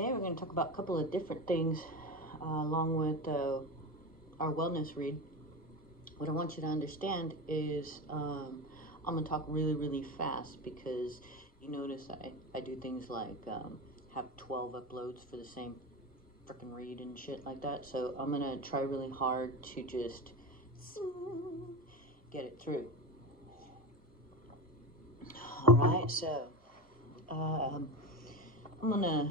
Today we're going to talk about a couple of different things along with our wellness read. What I want you to understand is I'm going to talk really, really fast because you notice I do things like have 12 uploads for the same freaking read and shit like that. So I'm going to try really hard to just get it through. All right, so I'm going to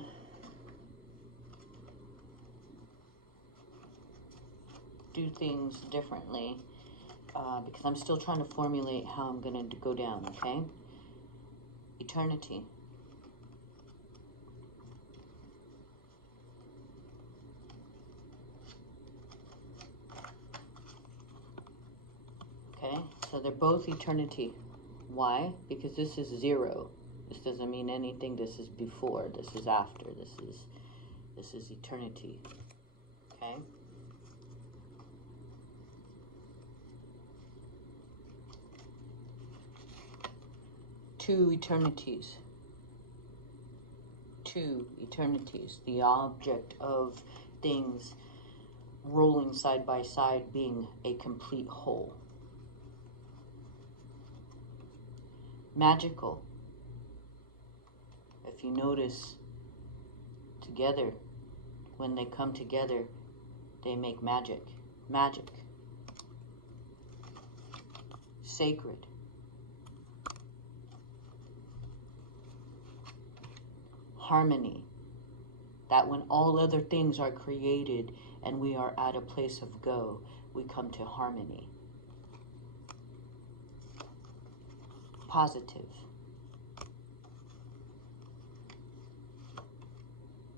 do things differently because I'm still trying to formulate how I'm going to go down, okay? Eternity. Okay, so they're both eternity. Why? Because this is zero. This doesn't mean anything. This is before. This is after. This is eternity. Okay? Two eternities. Two eternities. The object of things rolling side by side being a complete whole. Magical. If you notice, together, when they come together, they make magic. Magic. Sacred. Harmony. That when all other things are created and we are at a place of go, we come to harmony. Positive.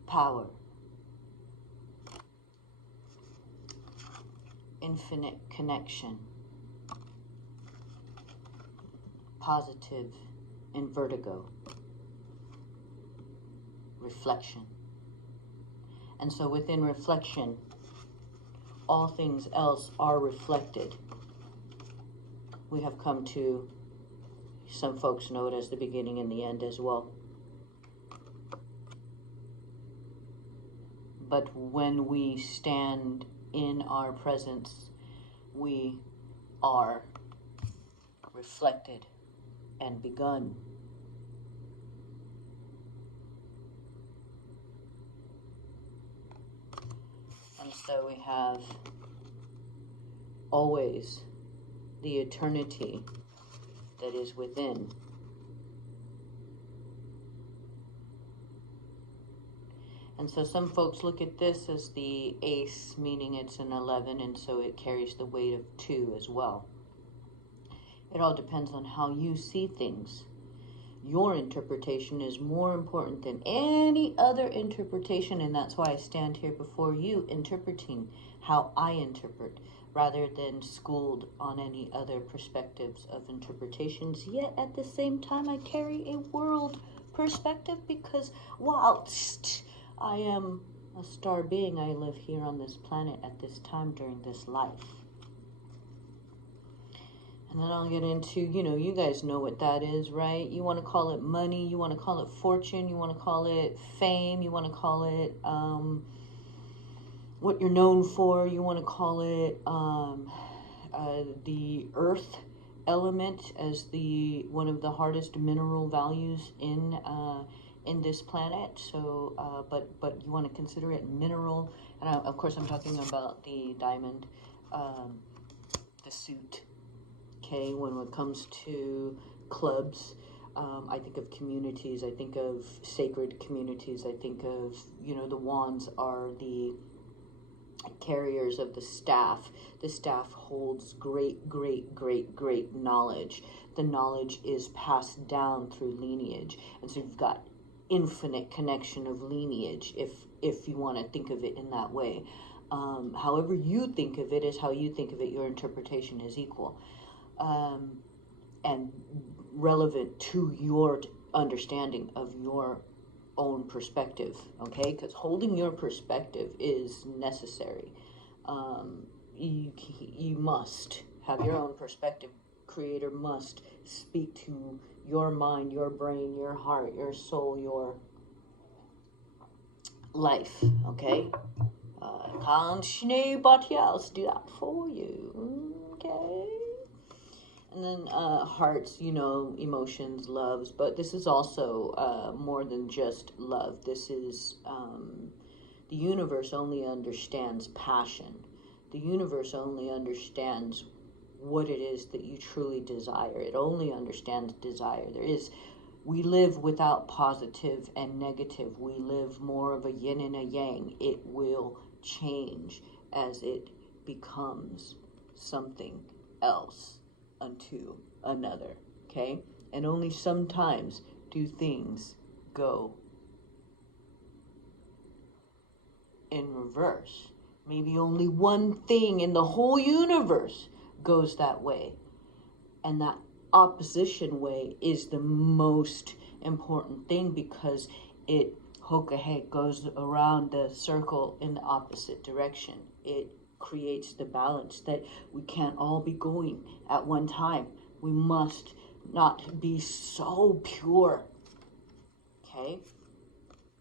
Power. Infinite connection. Positive in vertigo. Reflection. And so within reflection, all things else are reflected. We have come to, some folks know it as the beginning and the end as well. But when we stand in our presence, we are reflected and begun. And so we have always the eternity that is within. And so some folks look at this as the ace, meaning it's an 11, and so it carries the weight of 2 as well. It all depends on how you see things. Your interpretation is more important than any other interpretation, and that's why I stand here before you interpreting how I interpret, rather than schooled on any other perspectives of interpretations. Yet at the same time, I carry a world perspective because whilst I am a star being, I live here on this planet at this time during this life. And then I'll get into, you guys know what that is, right? You want to call it money, you want to call it fortune, you want to call it fame, you want to call it what you're known for, you want to call it the earth element as the one of the hardest mineral values in this planet. So, but you want to consider it mineral, and of course I'm talking about the diamond, the suit. Okay, when it comes to clubs, I think of communities, I think of sacred communities, I think of, the wands are the carriers of the staff. The staff holds great, great, great, great knowledge. The knowledge is passed down through lineage. And so you've got infinite connection of lineage, if you want to think of it in that way. However you think of it is how you think of it. Your interpretation is equal. And relevant to your understanding of your own perspective, okay? Because holding your perspective is necessary. You must have your own perspective. Creator must speak to your mind, your brain, your heart, your soul, your life, okay? Can't nobody else do that for you, okay? And then hearts, emotions, loves, but this is also more than just love. This is the universe only understands passion. The universe only understands what it is that you truly desire. It only understands desire. We live without positive and negative. We live more of a yin and a yang. It will change as it becomes something else unto another, okay? And only sometimes do things go in reverse. Maybe only one thing in the whole universe goes that way. And that opposition way is the most important thing, because it hokahe goes around the circle in the opposite direction. It creates the balance that we can't all be going at one time. We must not be so pure, okay?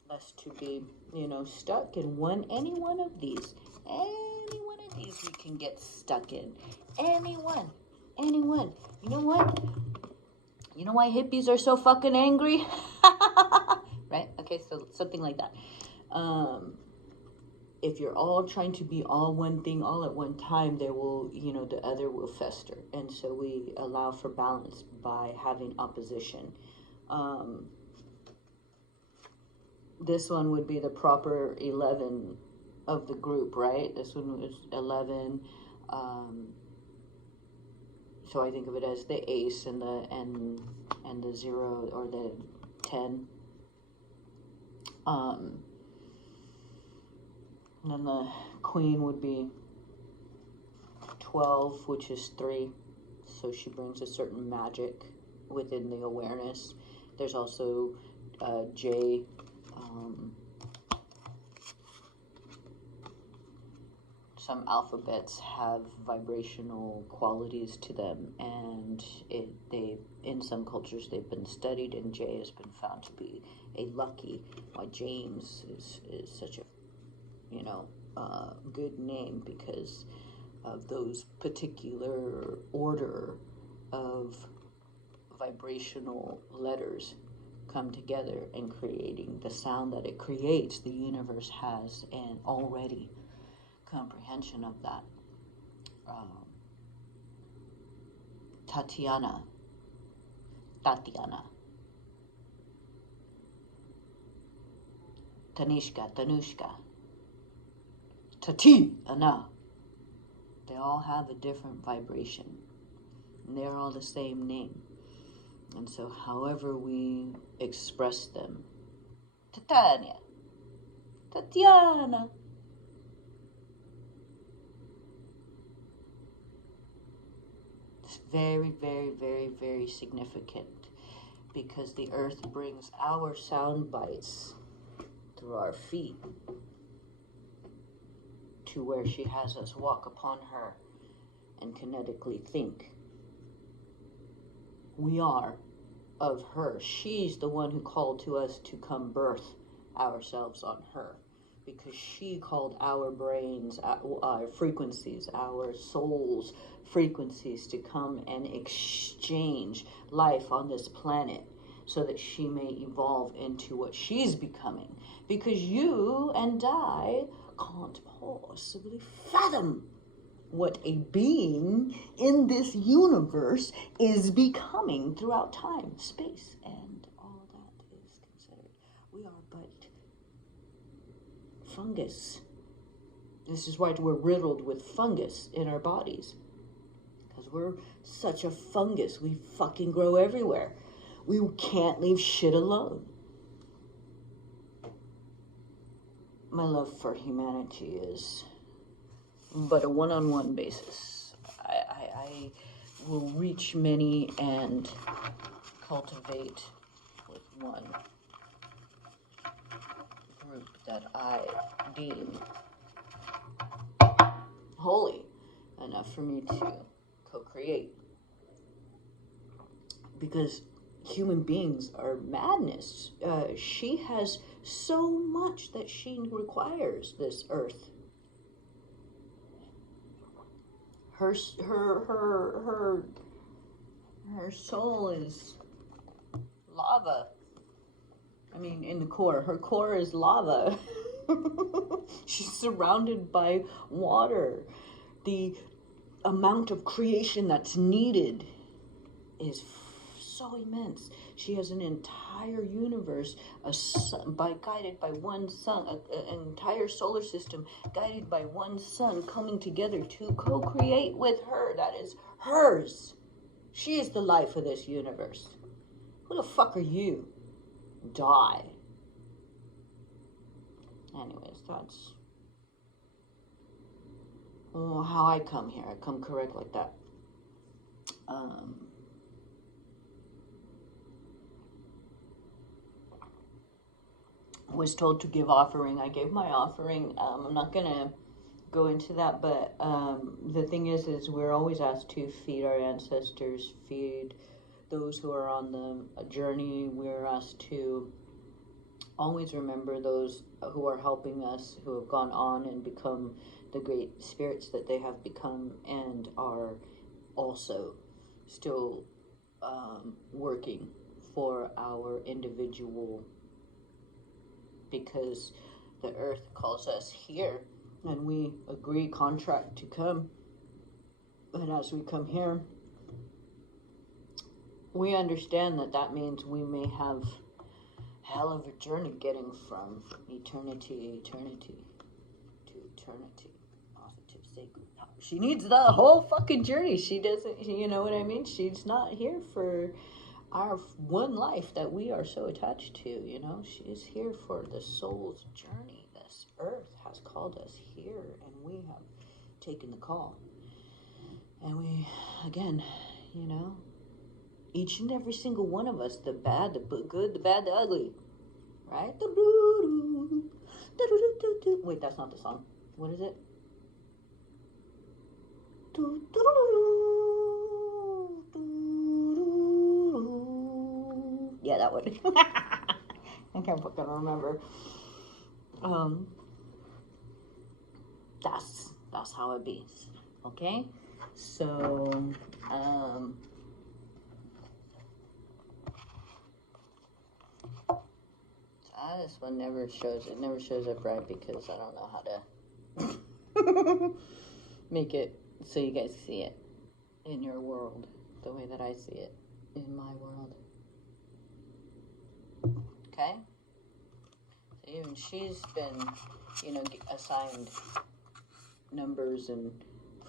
Less to be, stuck in any one of these. Any one of these we can get stuck in. Anyone. You know what? You know why hippies are so fucking angry? Right? Okay, so something like that. If you're all trying to be all one thing all at one time, there will, the other will fester. And so we allow for balance by having opposition. This one would be the proper 11 of the group, right? This one was 11. So I think of it as the ace and the 0 or the 10. And then the queen would be 12, which is 3. So she brings a certain magic within the awareness. There's also J. Some alphabets have vibrational qualities to them, and in some cultures they've been studied, and J has been found to be a lucky. Why James is such a good name, because of those particular order of vibrational letters come together and creating the sound that it creates. The universe has an already comprehension of that. Tatiana, Tanushka, Tatiana. They all have a different vibration, and they're all the same name. And so however we express them, Tatiana, it's very, very, very, very significant, because the earth brings our sound bites through our feet to where she has us walk upon her and kinetically think. We are of her. She's the one who called to us to come birth ourselves on her, because she called our brains, our frequencies, our souls' frequencies to come and exchange life on this planet, so that she may evolve into what she's becoming. Because you and I can't possibly fathom what a being in this universe is becoming throughout time, space, and all that is considered. We are but fungus. This is why we're riddled with fungus in our bodies, because we're such a fungus. We fucking grow everywhere. We can't leave shit alone. My love for humanity is but a one-on-one basis. I will reach many and cultivate with one group that I deem holy enough for me to co-create. Because human beings are madness. She has so much that she requires, this earth. Her soul is lava. I mean, in the core. Her core is lava. She's surrounded by water. The amount of creation that's needed is so immense. She has an entire universe, guided by one sun, an entire solar system guided by one sun, coming together to co-create with her. That is hers. She is the life of this universe. Who the fuck are you? Die. Anyways, that's how I come here. I come correct like that. Was told to give offering. I gave my offering. I'm not gonna go into that, but the thing is we're always asked to feed our ancestors, feed those who are on the journey. We're asked to always remember those who are helping us, who have gone on and become the great spirits that they have become, and are also still working for our individual, because the earth calls us here, and we agree, contract to come. And as we come here, we understand that means we may have hell of a journey getting from eternity to eternity. Positive, sacred. She needs the whole fucking journey. She doesn't, you know what I mean? She's not here for our one life that we are so attached to, you know. She is here for the soul's journey. This earth has called us here, and we have taken the call. And we, again, you know, each and every single one of us, the bad, the good, the bad, the ugly, right? Wait, that's not the song. What is it? Yeah, that one. I can't fucking remember. That's how it be. Okay? So, this one never shows up right, because I don't know how to make it so you guys see it in your world the way that I see it in my world. Okay? So even she's been, you know, assigned numbers and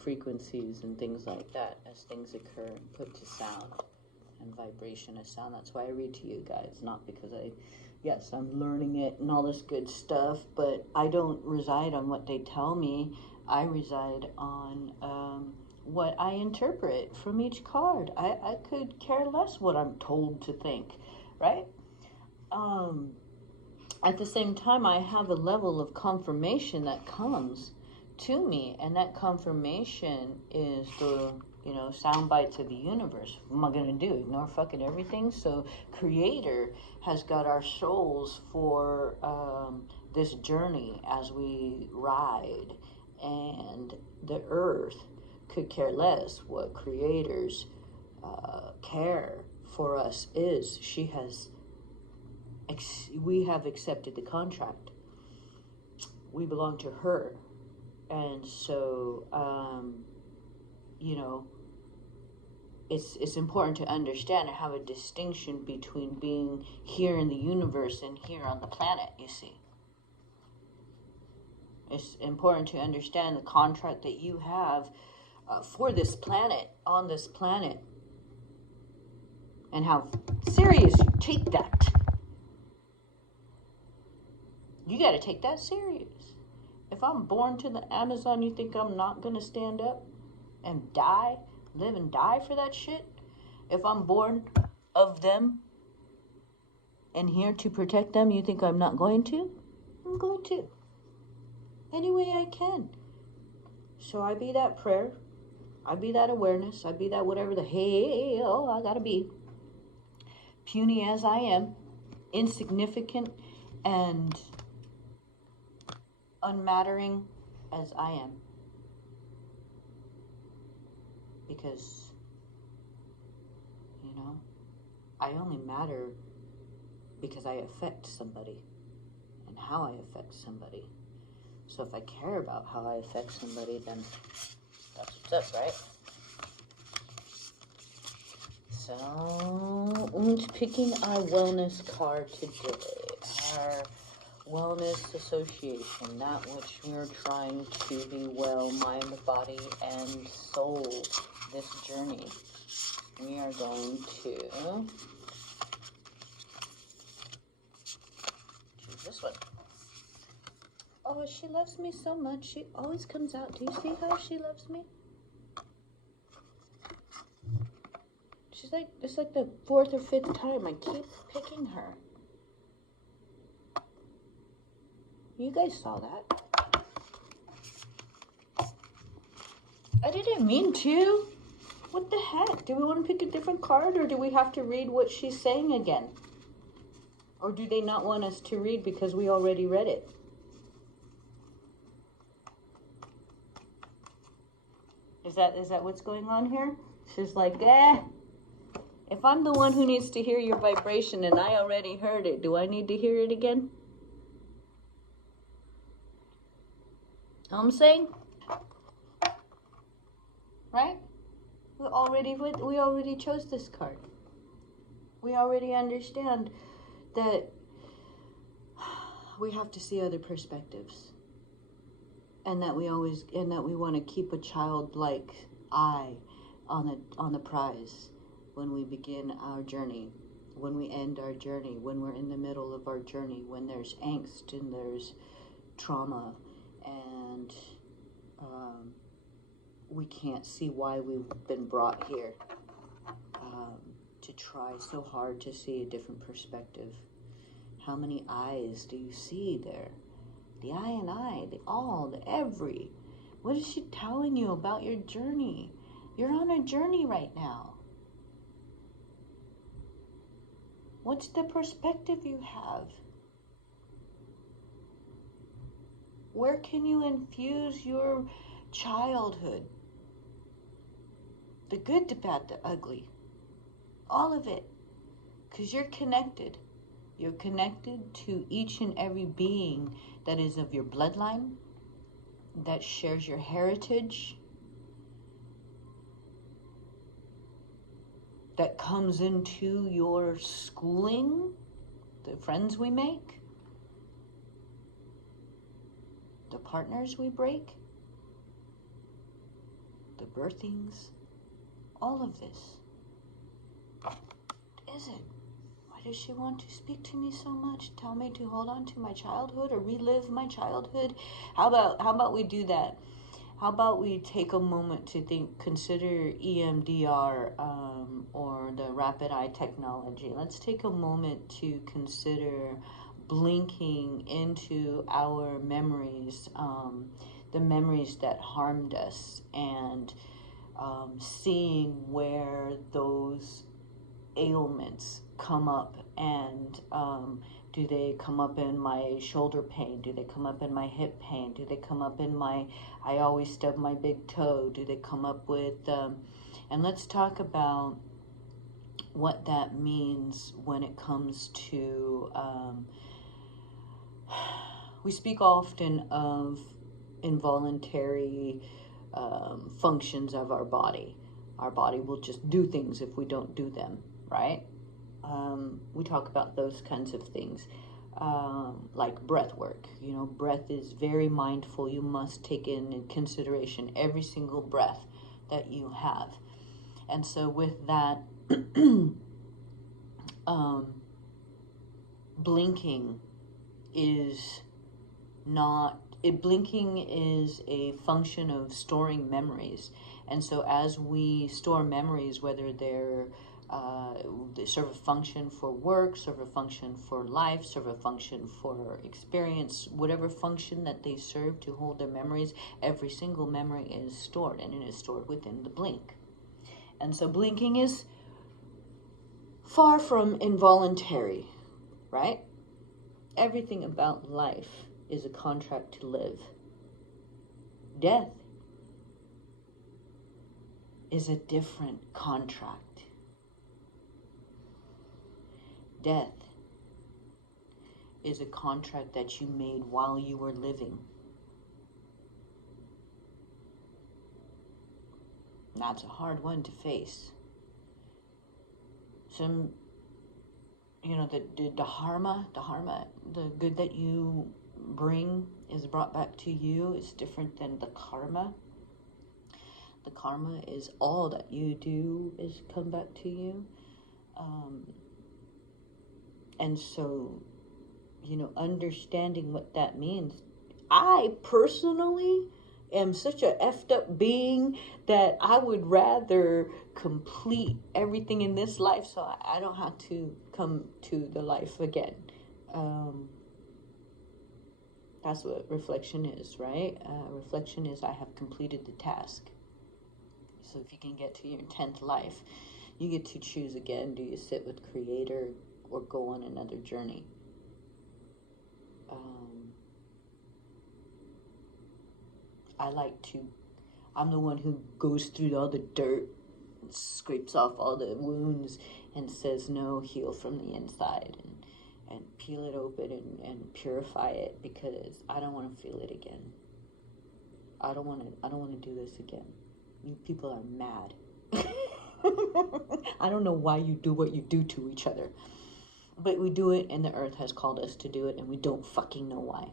frequencies and things like that as things occur, and put to sound and vibration as sound. That's why I read to you guys, not because yes, I'm learning it and all this good stuff, but I don't reside on what they tell me. I reside on what I interpret from each card. I could care less what I'm told to think, right? At the same time, I have a level of confirmation that comes to me, and that confirmation is the, you know, sound bites of the universe. What am I gonna do? Ignore fucking everything? So Creator has got our souls for this journey as we ride, and the earth could care less what Creator's care for us is. We have accepted the contract. We belong to her. And so, you know, it's important to understand and have a distinction between being here in the universe and here on the planet, you see. It's important to understand the contract that you have for this planet, on this planet, and how serious you take that. You got to take that serious. If I'm born to the Amazon, you think I'm not going to stand up and die, live and die for that shit? If I'm born of them and here to protect them, you think I'm not going to? I'm going to. Any way I can. So I be that prayer. I be that awareness. I be that whatever the hell I got to be puny as I am, insignificant and unmattering as I am. Because, you know, I only matter because I affect somebody and how I affect somebody. So if I care about how I affect somebody, then that's what's up, right? So, und picking our wellness card today. Our wellness association, that which we're trying to be well, mind, body, and soul. This journey. We are going to choose this one. Oh, she loves me so much. She always comes out. Do you see how she loves me? She's like, it's like the 4th or 5th time I keep picking her. You guys saw that. I didn't mean to. What the heck? Do we want to pick a different card, or do we have to read what she's saying again? Or do they not want us to read because we already read it? Is that what's going on here? She's like, if I'm the one who needs to hear your vibration and I already heard it, do I need to hear it again? Know what I'm saying? Right? We already chose this card. We already understand that we have to see other perspectives. And that we want to keep a childlike eye on the prize when we begin our journey, when we end our journey, when we're in the middle of our journey, when there's angst and there's trauma and we can't see why we've been brought here, to try so hard to see a different perspective. How many eyes do you see there? The I and I, the all, the every. What is she telling you about your journey? You're on a journey right now. What's the perspective you have? Where can you infuse your childhood? The good, the bad, the ugly. All of it. Because you're connected. You're connected to each and every being that is of your bloodline, that shares your heritage, that comes into your schooling, the friends we make, the partners we break, the birthings, all of this. What is it? Why does she want to speak to me so much? Tell me to hold on to my childhood or relive my childhood? How about we do that? How about we take a moment to consider EMDR or the rapid eye technology. Let's take a moment to consider blinking into our memories, the memories that harmed us, and seeing where those ailments come up, and do they come up in my shoulder pain? Do they come up in my hip pain? Do they come up in my, I always stub my big toe? Do they come up with, and let's talk about what that means when it comes to, we speak often of involuntary functions of our body. Our body will just do things if we don't do them, right? We talk about those kinds of things, like breath work. You know, breath is very mindful. You must take in consideration every single breath that you have. And so with that, blinking is blinking is a function of storing memories. And so as we store memories, whether they serve a function for work, serve a function for life, serve a function for experience, whatever function that they serve to hold their memories, every single memory is stored, and it is stored within the blink. And so blinking is far from involuntary, right? Everything about life is a contract to live. Death is a different contract. Death is a contract that you made while you were living. That's a hard one to face. Some, the dharma, the good that you bring is brought back to you is different than the karma. The karma is all that you do is come back to you. And so, understanding what that means. I personally am such a effed up being that I would rather complete everything in this life so I don't have to come to the life again. That's what reflection is, right? Reflection is I have completed the task. So if you can get to your 10th life, you get to choose again. Do you sit with Creator or go on another journey? I'm the one who goes through all the dirt, scrapes off all the wounds, and says, no, heal from the inside, and peel it open and purify it, because I don't want to feel it again. I don't want to do this again. You people are mad. I don't know why you do what you do to each other. But we do it, and the earth has called us to do it, and we don't fucking know why.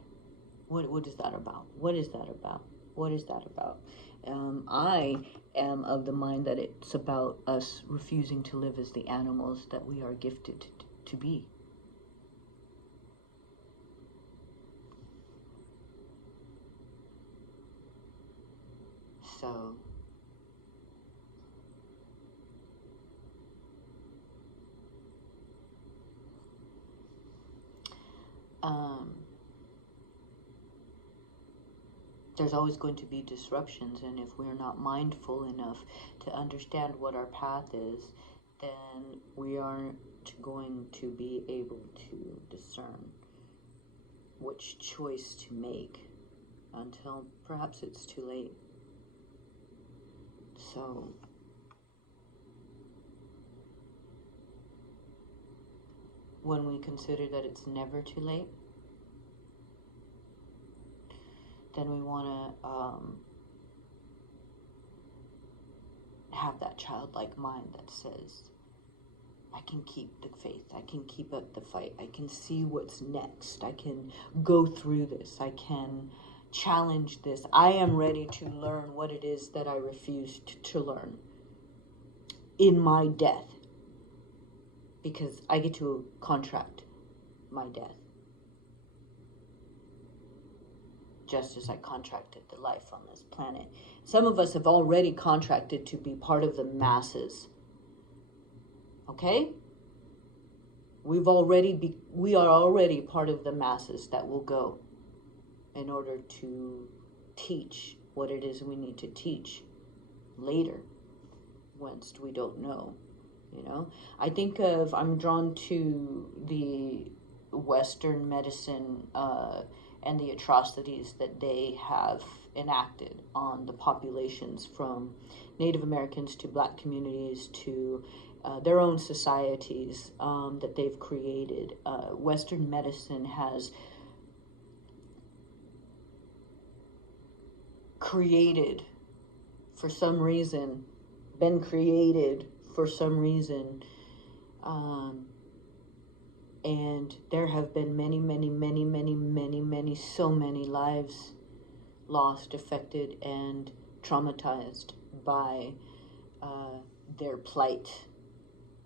What is that about? What is that about? What is that about? I am of the mind that it's about us refusing to live as the animals that we are gifted to be. So, there's always going to be disruptions, and if we're not mindful enough to understand what our path is, then we aren't going to be able to discern which choice to make until perhaps it's too late. So, when we consider that it's never too late, then we want to have that childlike mind that says, I can keep the faith, I can keep up the fight, I can see what's next, I can go through this, I can challenge this, I am ready to learn what it is that I refused to learn in my death, because I get to contract my death. Just as I contracted the life on this planet. Some of us have already contracted to be part of the masses. Okay? We are already part of the masses that will go in order to teach what it is we need to teach later, once we don't know. I'm drawn to the Western medicine and the atrocities that they have enacted on the populations, from Native Americans to Black communities to their own societies that they've created. Western medicine has created for some reason, and there have been many, so many lives lost, affected, and traumatized by their plight,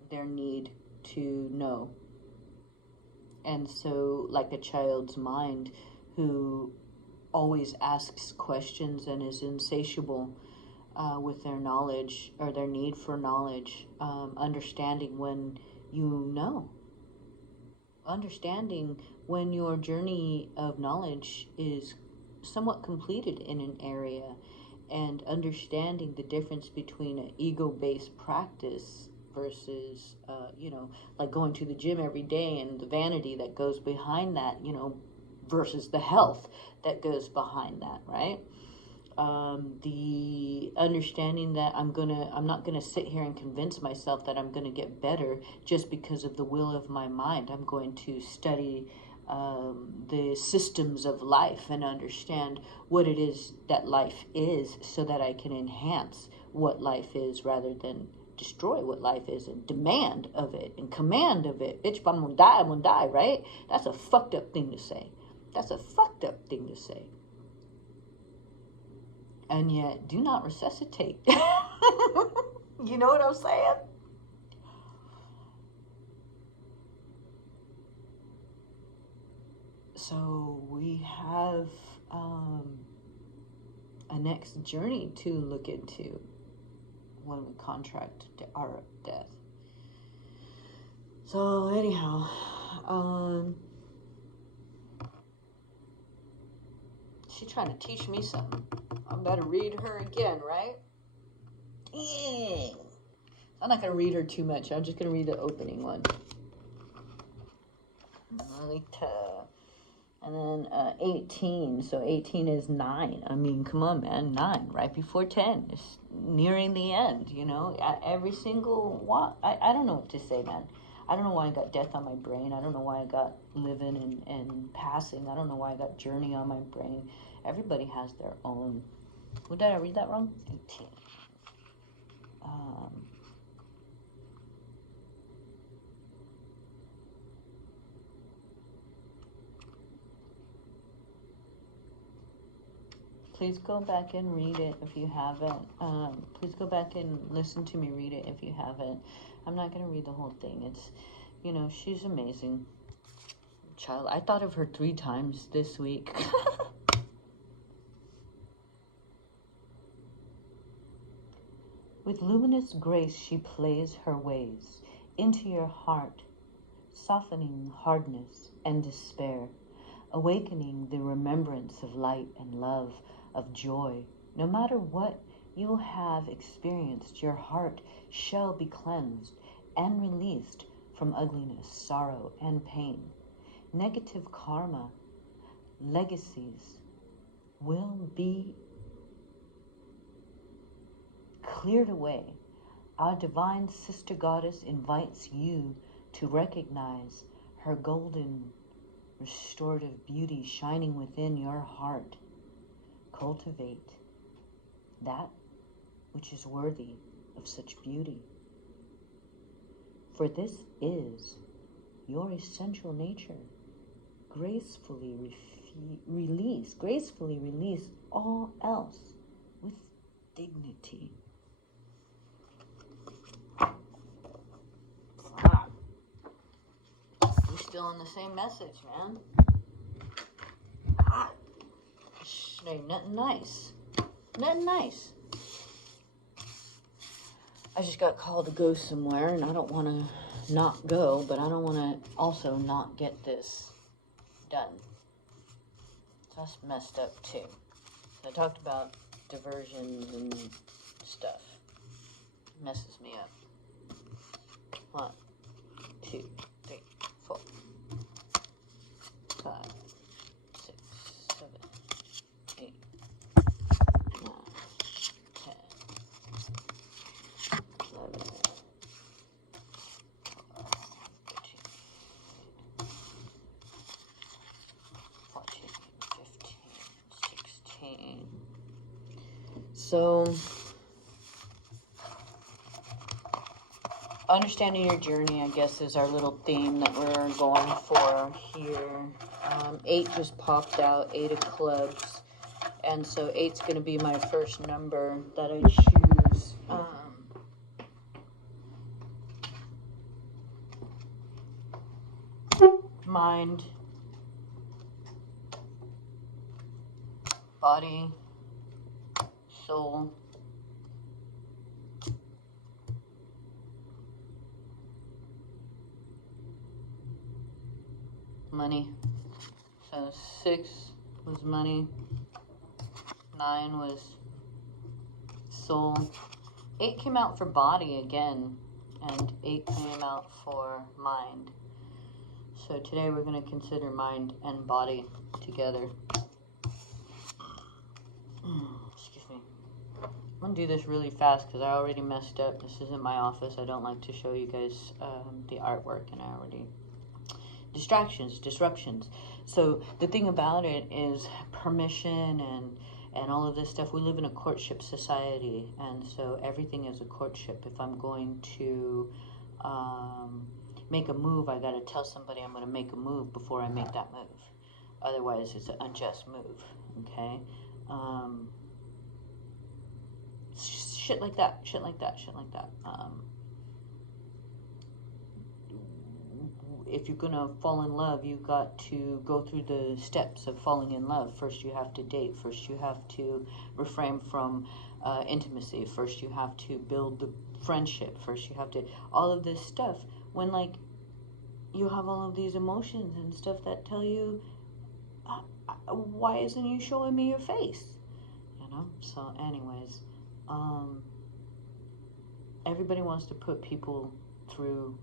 their need to know. And so, like a child's mind who always asks questions and is insatiable with their knowledge, or their need for knowledge, understanding when you know. Understanding when your journey of knowledge is somewhat completed in an area, and understanding the difference between an ego-based practice versus, you know, like going to the gym every day and the vanity that goes behind that, you know, versus the health that goes behind that, right? The understanding that I'm not gonna sit here and convince myself that I'm gonna get better just because of the will of my mind. I'm going to study the systems of life and understand what it is that life is, so that I can enhance what life is rather than destroy what life is and demand of it and command of it. Bitch, if I'm gonna die, right? That's a fucked up thing to say. That's a fucked up thing to say. And yet, do not resuscitate. You know what I'm saying? So we have a next journey to look into when we contract our death. So anyhow, she's trying to teach me something. I better read her again, right? Dang. I'm not going to read her too much. I'm just going to read the opening one. And then 18. So 18 is 9. I mean, come on, man. 9, right before 10. It's nearing the end, you know. Every single one. I don't know what to say, man. I don't know why I got death on my brain. I don't know why I got living and passing. I don't know why I got journey on my brain. Everybody has their own. Did I read that wrong? 18. Please go back and read it if you haven't. Please go back and listen to me read it if you haven't. I'm not going to read the whole thing. It's, you know, she's amazing. Child, I thought of her 3 times this week. With luminous grace she plays her ways into your heart, softening hardness and despair, awakening the remembrance of light and love, of joy. No matter what you have experienced, your heart shall be cleansed and released from ugliness, sorrow, and pain. Negative karma, legacies will be cleared away. Our divine sister goddess invites you to recognize her golden restorative beauty shining within your heart. Cultivate that which is worthy of such beauty. For this is your essential nature. Gracefully release all else with dignity. Wow. We're still in the same message, man. Ain't nothing nice. Nothing nice. I just got called to go somewhere, and I don't want to not go, but I don't want to also not get this done. So that's messed up too. So I talked about diversions and stuff. It messes me up. 1, 2, 3, 4, 5, 6, 7, 8, 9, 10, 11, 12, 13, 14, 15, 16. So, understanding your journey, I guess, is our little theme that we're going for here. 8 just popped out, 8 of clubs. And so 8's going to be my first number that I choose. Mind, body, soul, money. So 6 was money, 9 was soul. 8 came out for body again, and 8 came out for mind. So today we're going to consider mind and body together. Excuse me. I'm going to do this really fast because I already messed up. This isn't my office. I don't like to show you guys the artwork, and I already... Distractions, disruptions. So the thing about it is permission and all of this stuff. We live in a courtship society, and so everything is a courtship. If I'm going to make a move, I got to tell somebody I'm going to make a move before I make that move. Otherwise, it's an unjust move. Okay, shit like that. Shit like that. Shit like that. If you're gonna fall in love, you got to go through the steps of falling in love. First, you have to date. First, you have to refrain from intimacy. First, you have to build the friendship. First, you have to all of this stuff. When like you have all of these emotions and stuff that tell you, why isn't you showing me your face? You know. So, anyways, everybody wants to put people through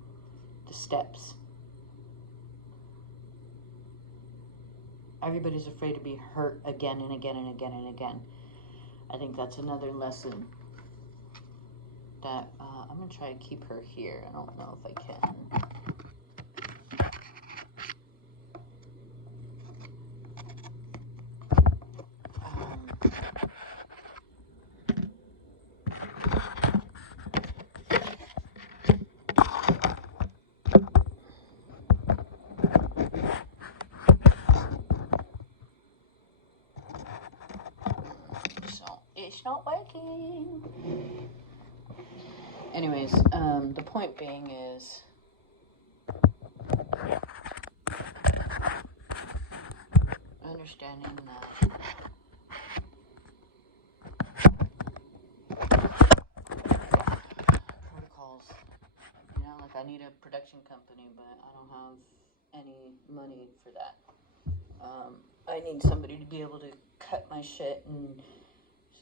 the steps. Everybody's afraid to be hurt again and again and again and again. I think that's another lesson that I'm going to try to keep her here. I don't know if I can. It's not working. Anyways, the point being is understanding that protocols, you know, like I need a production company, but I don't have any money for that. I need somebody to be able to cut my shit and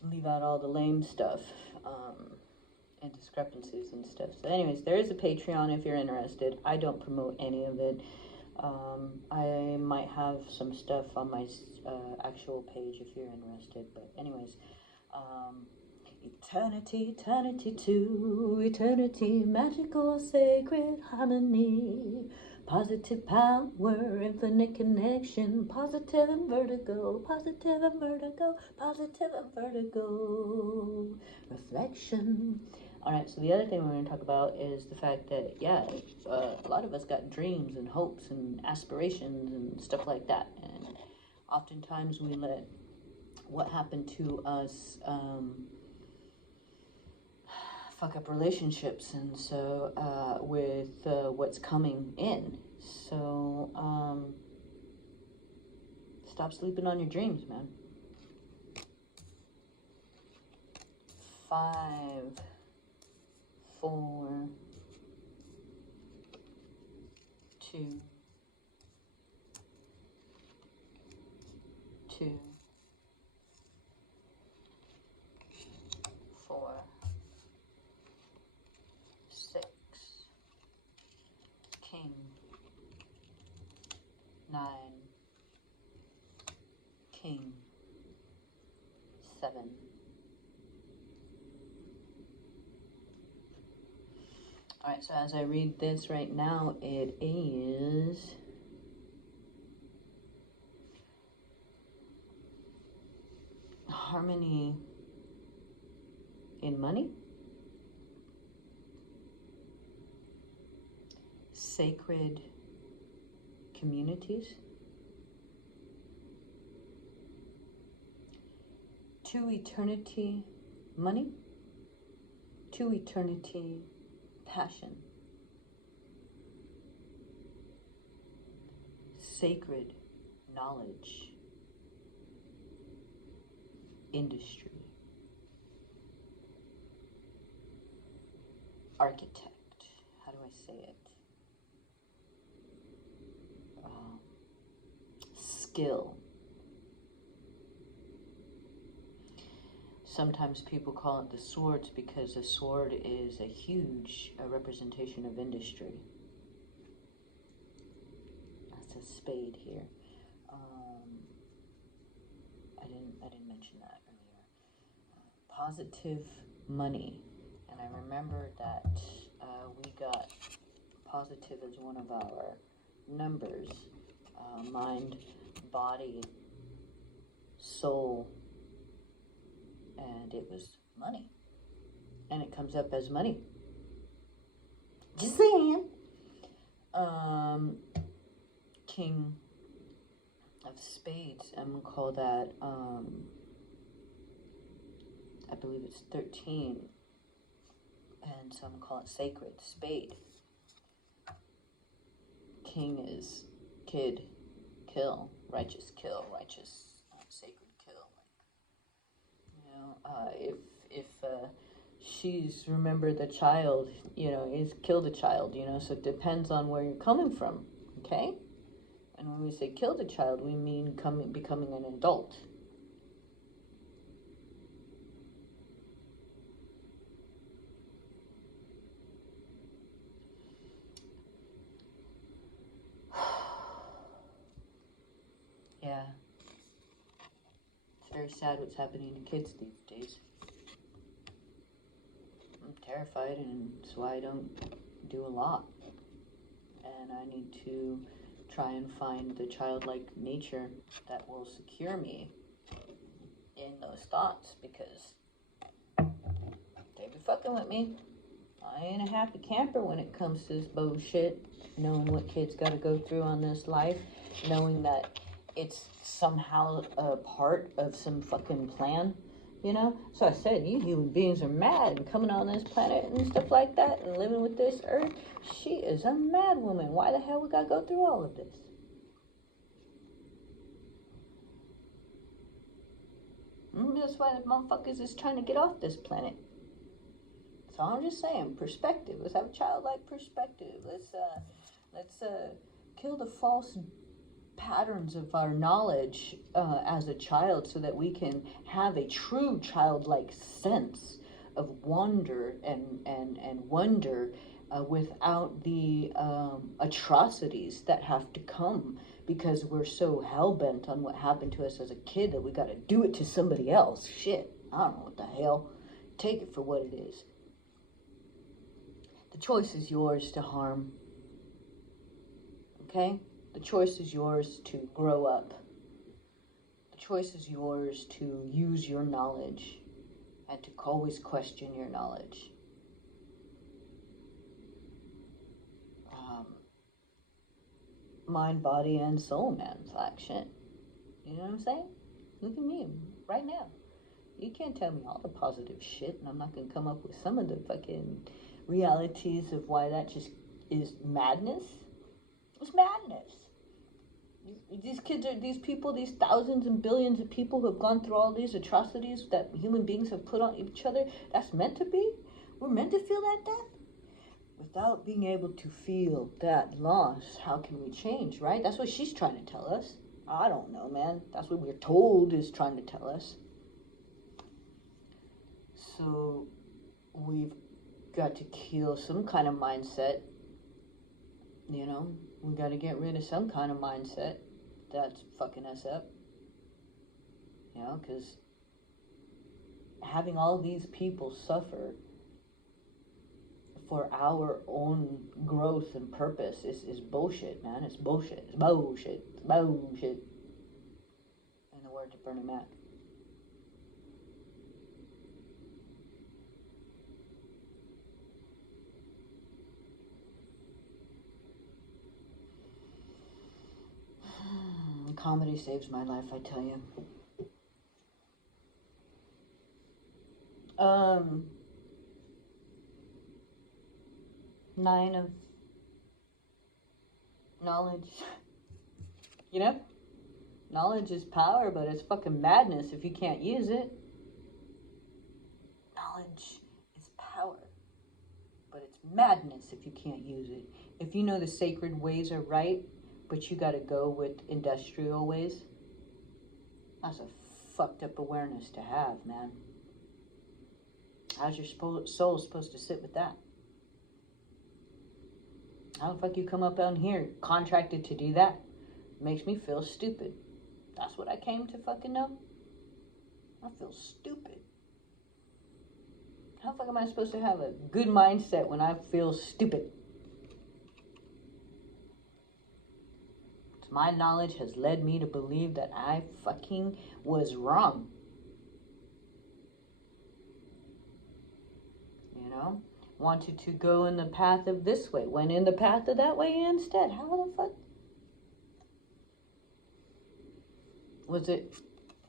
leave out all the lame stuff, and discrepancies and stuff. So anyways, there is a Patreon if you're interested. I don't promote any of it. I might have some stuff on my actual page if you're interested. But anyways, eternity, eternity to eternity, magical, sacred harmony, positive power, infinite connection, positive and vertigo, positive and vertigo, positive and vertigo, reflection. All right, so the other thing we're going to talk about is the fact that, yeah, a lot of us got dreams and hopes and aspirations and stuff like that. And oftentimes we let what happened to us fuck up relationships, and so with what's coming in. So stop sleeping on your dreams, man. 5, 4, 2, 2, 4, 6, King, 9, King, 7. Alright, so as I read this right now, it is harmony in money, sacred communities, to eternity money, to eternity passion, sacred knowledge, industry, architect, how do I say it? Skill. sometimes people call it the swords because a sword is a huge representation of industry. That's a spade here. I didn't mention that earlier. Positive money, and I remember that we got positive as one of our numbers. Mind, body, soul, and it was money, and it comes up as money. Just saying. King of spades, I'm gonna call that I believe it's 13, and some call it sacred spade. King is kid, kill, righteous, sacred kill. If she's remembered the child, is killed a child, so it depends on where you're coming from, okay? And when we say kill the child, we mean becoming an adult. Yeah. It's very sad what's happening to kids these days. I'm terrified, and that's why I don't do a lot. And I need to try and find the childlike nature that will secure me in those thoughts, because they be fucking with me. I ain't a happy camper when it comes to this bullshit, knowing what kids got to go through on this life, knowing that it's somehow a part of some fucking plan, So I said, you human beings are mad and coming on this planet and stuff like that and living with this earth. She is a mad woman. Why the hell we gotta go through all of this? That's why the motherfuckers is trying to get off this planet. So I'm just saying, perspective. Let's have a childlike perspective. Let's kill the false patterns of our knowledge as a child, so that we can have a true childlike sense of wonder and wonder without the atrocities that have to come, because we're so hell-bent on what happened to us as a kid that we got to do it to somebody else. Shit, I don't know what the hell. Take it for what it is. The choice is yours to harm. Okay? The choice is yours to grow up. The choice is yours to use your knowledge and to always question your knowledge. Mind, body, and soul, man. Like shit. You know what I'm saying? Look at me right now. You can't tell me all the positive shit, and I'm not going to come up with some of the fucking realities of why that just is madness. It's madness. These kids are, these people, these thousands and billions of people who have gone through all these atrocities that human beings have put on each other, that's meant to be? We're meant to feel that death? Without being able to feel that loss, how can we change, right? That's what she's trying to tell us. I don't know, man. That's what we're told is trying to tell us. So we've got to kill some kind of mindset. We got to get rid of some kind of mindset that's fucking us up. Because having all these people suffer for our own growth and purpose is bullshit, man. It's bullshit. It's bullshit. It's bullshit. In the words of Bernie Mac. Comedy saves my life, I tell you. Nine of knowledge. Knowledge is power, but it's fucking madness if you can't use it. Knowledge is power, but it's madness if you can't use it. If you know the sacred ways are right, but you gotta go with industrial ways, that's a fucked up awareness to have, man. How's your soul supposed to sit with that? How the fuck you come up down here contracted to do that? Makes me feel stupid. That's what I came to fucking know. I feel stupid. How the fuck am I supposed to have a good mindset when I feel stupid? My knowledge has led me to believe that I fucking was wrong. You know? Wanted to go in the path of this way. Went in the path of that way instead. How the fuck? Was it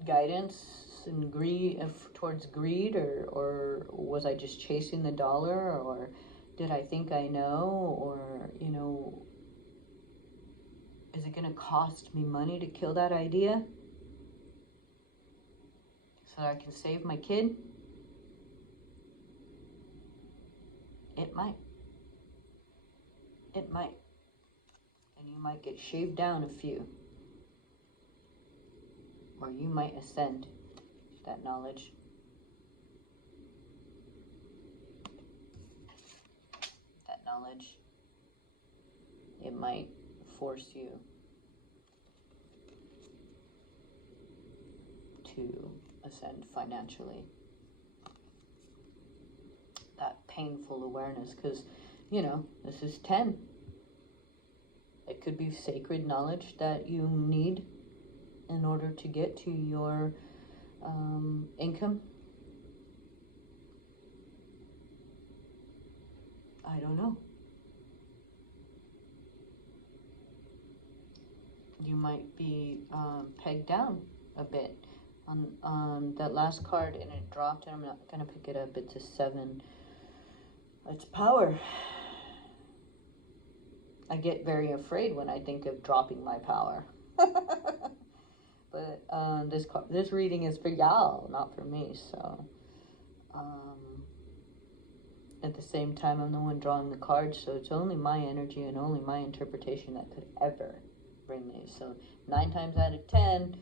guidance and greed towards greed, or was I just chasing the dollar, or did I think I know, or, you know, is it going to cost me money to kill that idea so that I can save my kid? It might. It might. And you might get shaved down a few. Or you might ascend to that knowledge. That knowledge, it might force you to ascend financially. That painful awareness, because, you know, this is 10. It could be sacred knowledge that you need in order to get to your income. I don't know. You might be pegged down a bit on that last card, and it dropped, and I'm not going to pick it up. It's a 7. It's power. I get very afraid when I think of dropping my power. But this reading is for y'all, not for me. So at the same time, I'm the one drawing the cards, so it's only my energy and only my interpretation that could ever bring these. So 9 times out of 10,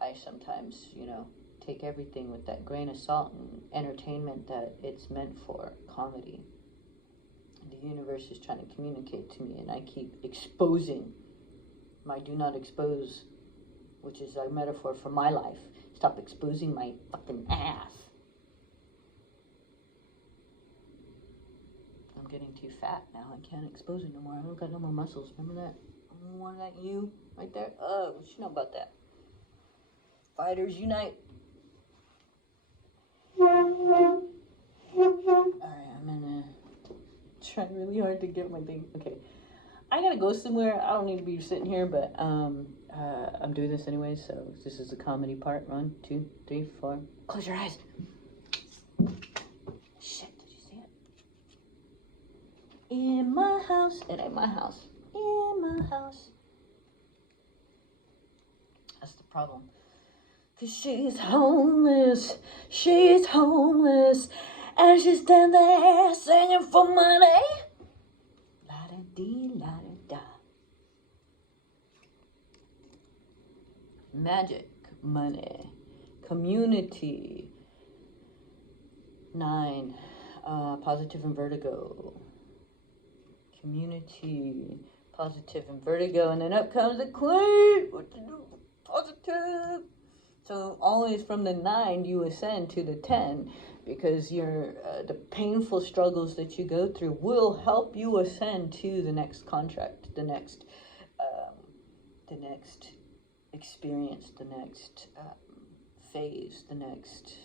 I sometimes, you know, take everything with that grain of salt and entertainment that it's meant for, comedy. The universe is trying to communicate to me, and I keep exposing my do not expose, which is a metaphor for my life. Stop exposing my fucking ass. I'm getting too fat now. I can't expose it no more. I don't got no more muscles. Remember that? One that you right there? Oh, what you know about that? Fighters unite. Alright, I'm gonna try really hard to get my thing. Okay. I gotta go somewhere. I don't need to be sitting here, but I'm doing this anyway, so this is the comedy part. 1, 2, 3, 4. Close your eyes. Shit, did you see it? In my house. It ain't my house. In my house. That's the problem. 'Cause she's homeless. She's homeless. And she's standing there singing for money. La-da-dee, la-da-da. Magic, money, community. 9, positive and vertigo. Community, positive and vertigo. And then up comes the queen. What to do? Positive. So always from the 9, you ascend to the 10. Because the painful struggles that you go through will help you ascend to the next contract, the next experience, the next phase, the next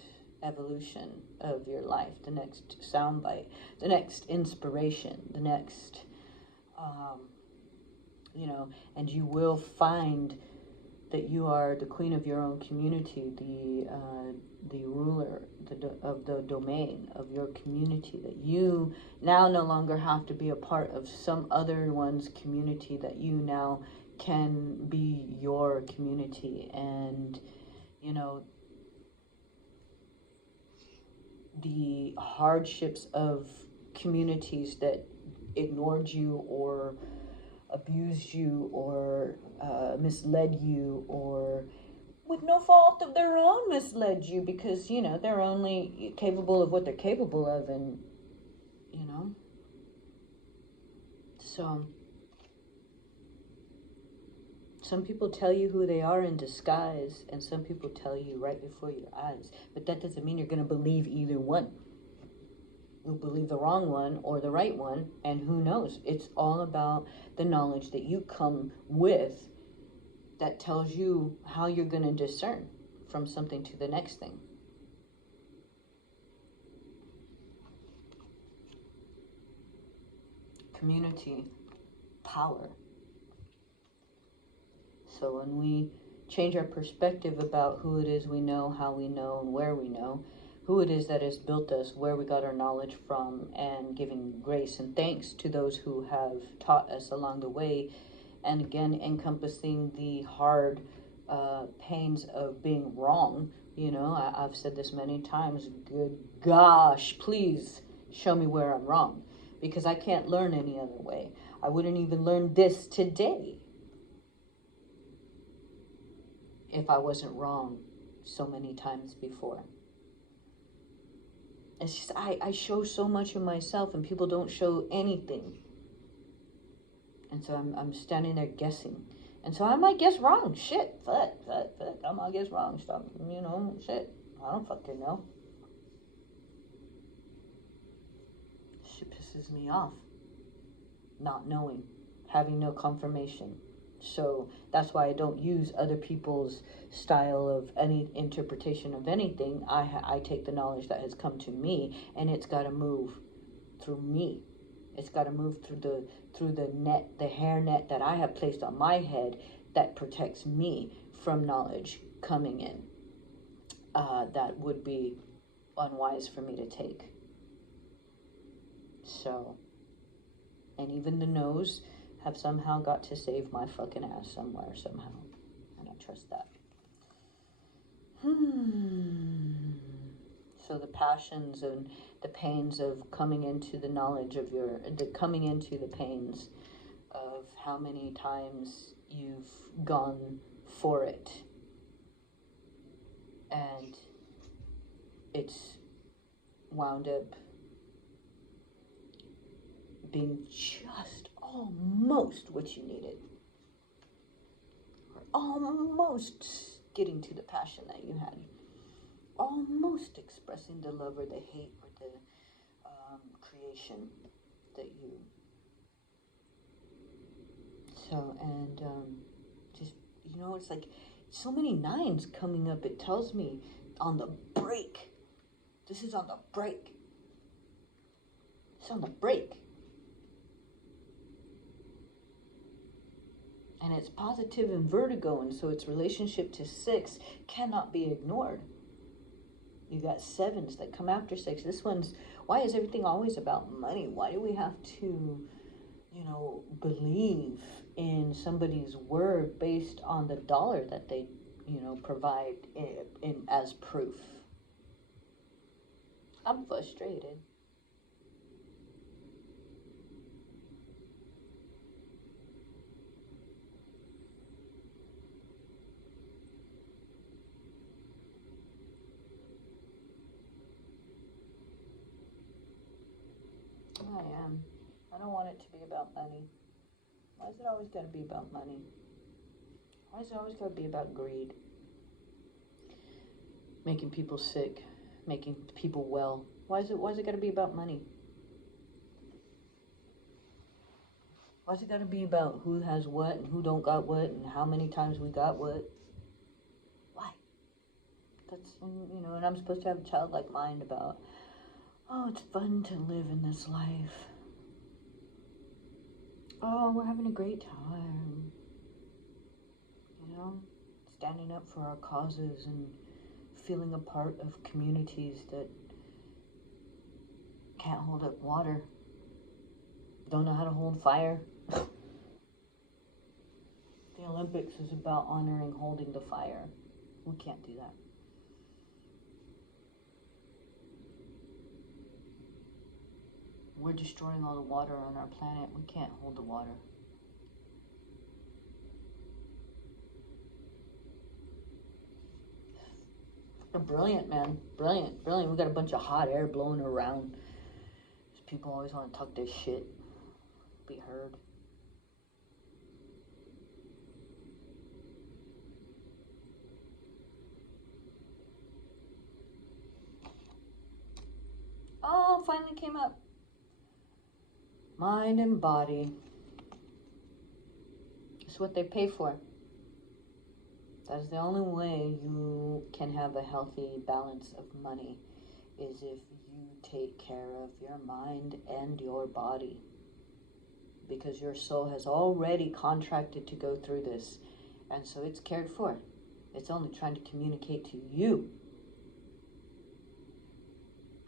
evolution of your life, the next soundbite, the next inspiration, the next, and you will find that you are the queen of your own community, the ruler of the domain of your community, that you now no longer have to be a part of some other one's community, that you now can be your community. And, you know, the hardships of communities that ignored you or abused you or misled you or with no fault of their own misled you, because, you know, they're only capable of what they're capable of, and, you know. So, some people tell you who they are in disguise, and some people tell you right before your eyes. But that doesn't mean you're going to believe either one. You'll believe the wrong one or the right one, and who knows? It's all about the knowledge that you come with that tells you how you're going to discern from something to the next thing. Community, power. So when we change our perspective about who it is we know, how we know, and where we know, who it is that has built us, where we got our knowledge from, and giving grace and thanks to those who have taught us along the way, and again, encompassing the hard pains of being wrong. You know, I've said this many times, good gosh, please show me where I'm wrong, because I can't learn any other way. I wouldn't even learn this today if I wasn't wrong so many times before. It's just, I show so much of myself, and people don't show anything. And so I'm standing there guessing. And so I might guess wrong. Shit, fuck. I might guess wrong. Stop, you know, shit. I don't fucking know. Shit pisses me off. Not knowing. Having no confirmation. So that's why I don't use other people's style of any interpretation of anything. I take the knowledge that has come to me, and it's got to move through me. It's got to move through the net, the hair net that I have placed on my head that protects me from knowledge coming in. That would be unwise for me to take. So, and even the no's have somehow got to save my fucking ass somewhere, somehow. I don't trust that. So the passions and the pains of coming into the knowledge of coming into the pains of how many times you've gone for it. And it's wound up being just almost what you needed. Or almost getting to the passion that you had. Almost expressing the love or the hate or the creation that you. So, and just, you know, it's like so many nines coming up. It tells me on the break. This is on the break. It's on the break. And it's positive in vertigo, and so its relationship to 6 cannot be ignored. You got 7s that come after 6. This one's, why is everything always about money? Why do we have to, you know, believe in somebody's word based on the dollar that they, you know, provide in as proof? I'm frustrated. I am. I don't want it to be about money. Why is it always got to be about money? Why is it always got to be about greed? Making people sick, making people well. Why is it got to be about money? Why is it got to be about who has what and who don't got what and how many times we got what? Why? That's, you know, and I'm supposed to have a childlike mind about, oh, it's fun to live in this life. Oh, we're having a great time. You know, standing up for our causes and feeling a part of communities that can't hold up water, don't know how to hold fire. The Olympics is about honoring holding the fire. We can't do that. We're destroying all the water on our planet. We can't hold the water. They're brilliant, man. Brilliant, brilliant. We got a bunch of hot air blowing around. People always want to talk their shit, be heard. Oh, finally came up. Mind and body. It's what they pay for. That is the only way you can have a healthy balance of money, is if you take care of your mind and your body. Because your soul has already contracted to go through this, and so it's cared for. It's only trying to communicate to you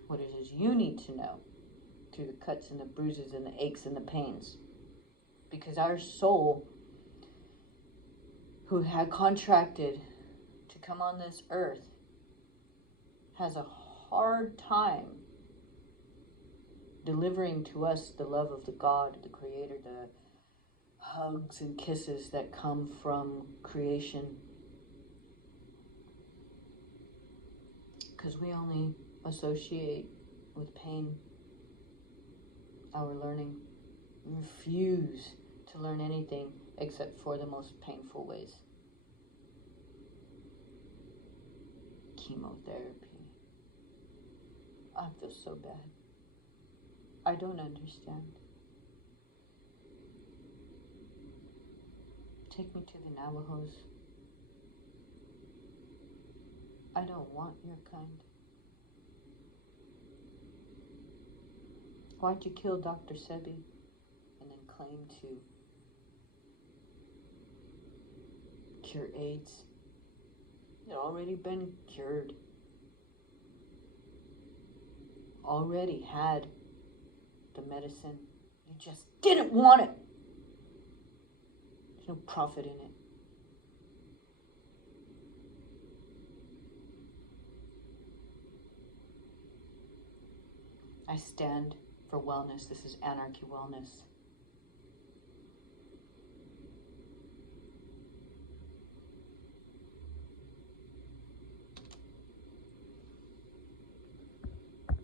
what it is you need to know through the cuts and the bruises and the aches and the pains. Because our soul, who had contracted to come on this earth, has a hard time delivering to us the love of the God, the Creator, the hugs and kisses that come from creation. Because we only associate with pain our learning. We refuse to learn anything except for the most painful ways. Chemotherapy. I feel so bad. I don't understand. Take me to the Navajos. I don't want your kind. Why'd you kill Dr. Sebi and then claim to cure AIDS? It had already been cured. Already had the medicine. You just didn't want it. There's no profit in it. I stand for wellness. This is Anarchy Wellness.